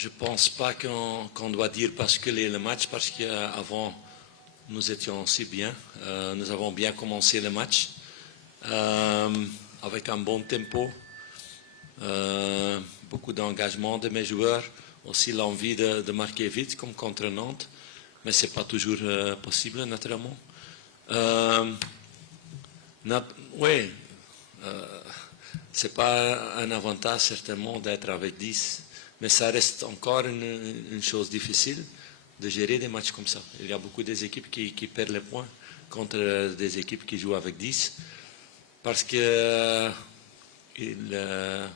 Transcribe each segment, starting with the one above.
je pense pas qu'on doit dire basculer le match parce qu'avant, nous étions aussi bien. Nous avons bien commencé le match avec un bon tempo, beaucoup d'engagement de mes joueurs, aussi l'envie de marquer vite comme contre Nantes, mais ce n'est pas toujours possible naturellement. Oui, c'est pas un avantage certainement d'être avec 10, mais ça reste encore une chose difficile de gérer des matchs comme ça. Il y a beaucoup d'équipes qui perdent les points contre des équipes qui jouent avec 10 parce qu'ils ne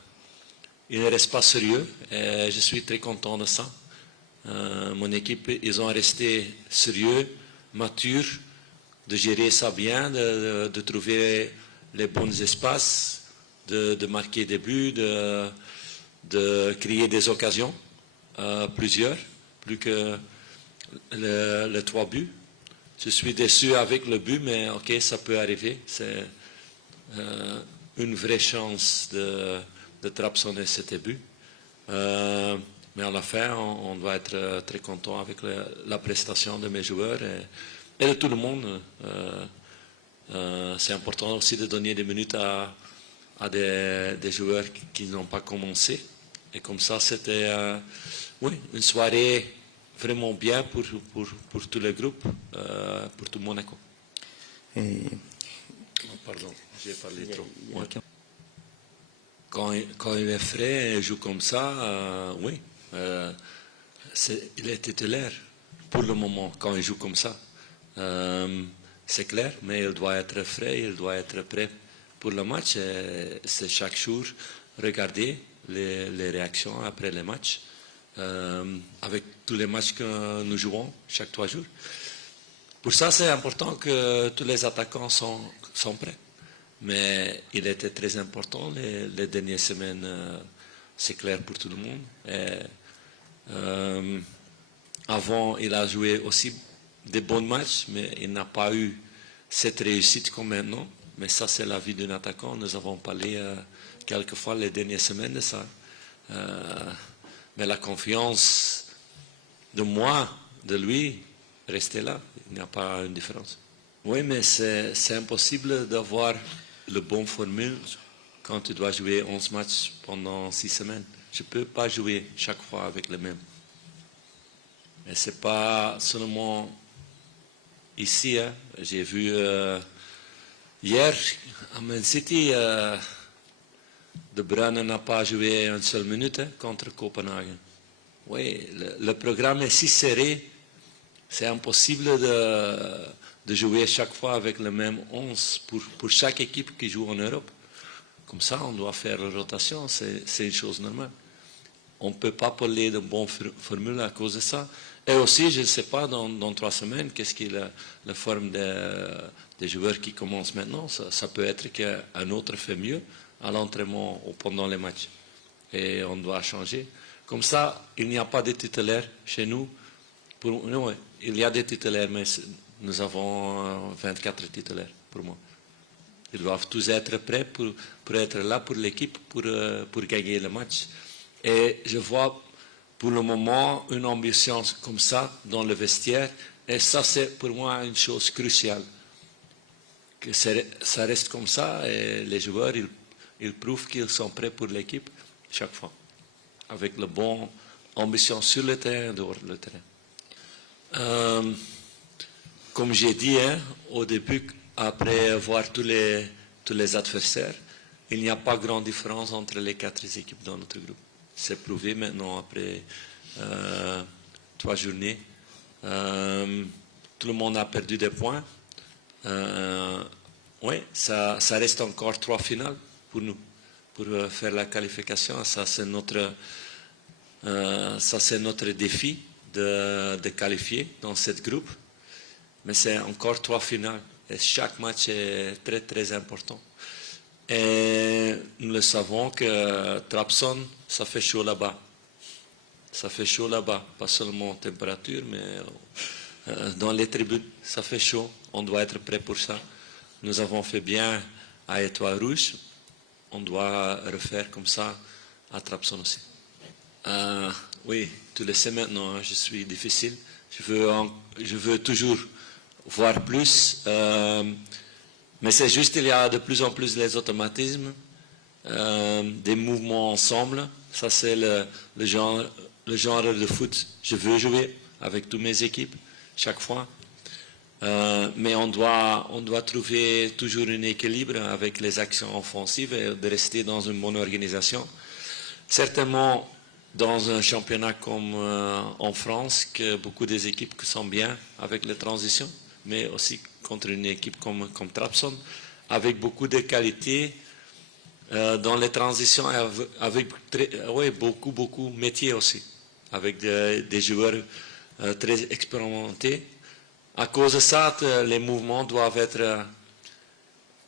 restent pas sérieux et je suis très content de ça. Mon équipe, ils ont resté sérieux, matures, de gérer ça bien, de trouver les bons espaces, de marquer des buts, de créer des occasions, plusieurs, plus que les 3 buts. Je suis déçu avec le but, mais ok, ça peut arriver. C'est une vraie chance de Trabzon cet but. Mais à la fin, on doit être très content avec la prestation de mes joueurs et de tout le monde. C'est important aussi de donner des minutes à des joueurs qui n'ont pas commencé. Et comme ça, c'était une soirée vraiment bien pour tout le groupe, pour tout Monaco. Pardon, j'ai parlé trop. Ouais. Quand il est frais et joue comme ça, oui, il est titulaire pour le moment quand il joue comme ça. C'est clair, mais il doit être frais, il doit être prêt pour le match. C'est chaque jour regarder les réactions après les matchs, avec tous les matchs que nous jouons chaque 3 jours. Pour ça, c'est important que tous les attaquants sont prêts. Mais il était très important les dernières semaines, c'est clair pour tout le monde. Et, avant, il a joué aussi des bons matchs, mais il n'a pas eu cette réussite comme maintenant. Mais ça, c'est la vie d'un attaquant. Nous avons parlé quelques fois les dernières semaines de ça. Mais la confiance de moi, de lui, restait là. Il n'y a pas une différence. Oui, mais c'est impossible d'avoir le bon formule quand tu dois jouer 11 matchs pendant 6 semaines. Je ne peux pas jouer chaque fois avec le même. Et ce n'est pas seulement ici. Hein. J'ai vu hier à Man City, De Bruyne n'a pas joué une seule minute contre Copenhague. Oui, le programme est si serré, c'est impossible de jouer chaque fois avec le même 11 pour chaque équipe qui joue en Europe. Comme ça, on doit faire la rotation, c'est une chose normale. On ne peut pas parler de bonne formule à cause de ça. Et aussi, je ne sais pas, dans 3 semaines, qu'est-ce qui est la forme des joueurs qui commencent maintenant. Ça peut être qu'un autre fait mieux à l'entraînement ou pendant les matchs. Et on doit changer. Comme ça, il n'y a pas de titulaires chez nous. Non, il y a des titulaires, mais nous avons 24 titulaires pour moi. Ils doivent tous être prêts pour être là pour l'équipe, pour gagner le match. Et je vois pour le moment une ambition comme ça dans le vestiaire. Et ça, c'est pour moi une chose cruciale. Que ça reste comme ça et les joueurs, ils prouvent qu'ils sont prêts pour l'équipe chaque fois. Avec la bonne ambition sur le terrain et dehors le terrain. Comme j'ai dit au début, après voir tous les adversaires, il n'y a pas grande différence entre les 4 équipes dans notre groupe. C'est prouvé maintenant après 3 journées. Tout le monde a perdu des points. Oui, ça reste encore 3 finales pour nous, pour faire la qualification. Ça, c'est notre défi de qualifier dans ce groupe. Mais c'est encore 3 finales. Et chaque match est très, très important. Et nous le savons que Trabzon, ça fait chaud là-bas. Ça fait chaud là-bas. Pas seulement température, mais dans les tribunes, ça fait chaud. On doit être prêt pour ça. Nous avons fait bien à Étoile Rouge. On doit refaire comme ça à Trabzon aussi. Oui, tu le sais maintenant, hein, je suis difficile. Je veux toujours voir plus. Mais c'est juste il y a de plus en plus les automatismes, des mouvements ensemble. Ça, c'est le genre de foot je veux jouer avec toutes mes équipes, chaque fois. Mais on doit trouver toujours un équilibre avec les actions offensives et de rester dans une bonne organisation. Certainement, dans un championnat comme en France, que beaucoup des équipes qui sont bien avec les transitions, mais aussi contre une équipe comme Trabzon, avec beaucoup de qualité dans les transitions, avec beaucoup de métiers aussi, avec des joueurs très expérimentés. À cause de ça, les mouvements doivent être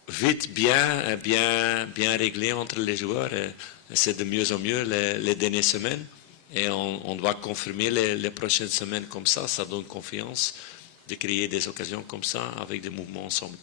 vite, bien réglés entre les joueurs. C'est de mieux en mieux les dernières semaines. Et on doit confirmer les prochaines semaines comme ça. Ça donne confiance de créer des occasions comme ça avec des mouvements ensemble.